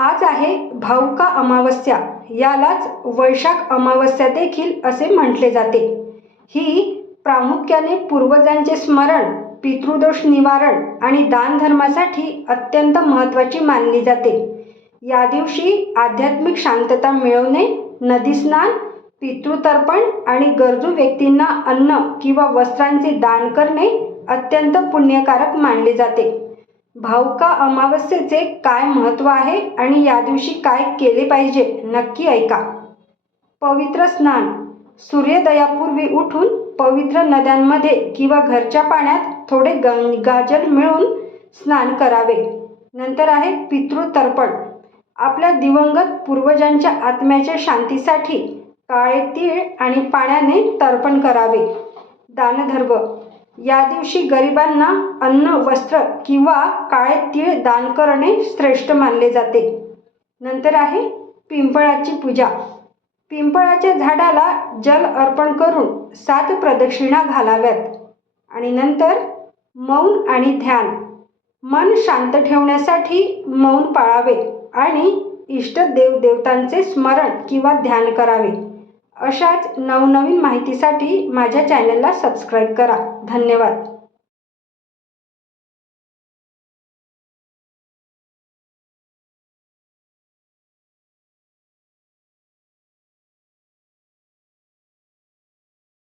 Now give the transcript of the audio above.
आज आहे भाऊका अमावस्या, यालाच वैशाख अमावस्या देखील असे म्हटले जाते। ही प्रामुख्याने पूर्वजांचे स्मरण, पितृदोष निवारण आणि दानधर्मासाठी अत्यंत महत्त्वाची मानली जाते। या दिवशी आध्यात्मिक शांतता मिळवणे, नदी स्नान, पितृतर्पण आणि गरजू व्यक्तींना अन्न किंवा वस्त्रांचे दान करणे अत्यंत पुण्यकारक मानले जाते। भाऊका अमावस्येचे काय महत्त्व आहे आणि या दिवशी काय केले पाहिजे, नक्की ऐका। पवित्र स्नान। सूर्योदयापूर्वी उठून पवित्र नद्यांमध्ये किंवा घरच्या पाण्यात थोडे गंगाजल मिळून स्नान करावे। नंतर आहे पितृतर्पण। आपल्या दिवंगत पूर्वजांच्या आत्म्याच्या शांतीसाठी काळे तीळ आणि पाण्याने तर्पण करावे। दानधर्म। या दिवशी गरिबांना अन्न, वस्त्र किंवा काळे तीळ दान करणे श्रेष्ठ मानले जाते। नंतर आहे पिंपळाची पूजा। पिंपळाच्या झाडाला जल अर्पण करून 7 प्रदक्षिणा घालाव्यात। आणि नंतर मौन आणि ध्यान। मन शांत ठेवण्यासाठी मौन पाळावे आणि इष्ट देवदेवतांचे स्मरण किंवा ध्यान करावे। अशाच नवनवीन माहितीसाठी माझ्या चॅनलला सबस्क्राईब करा। धन्यवाद।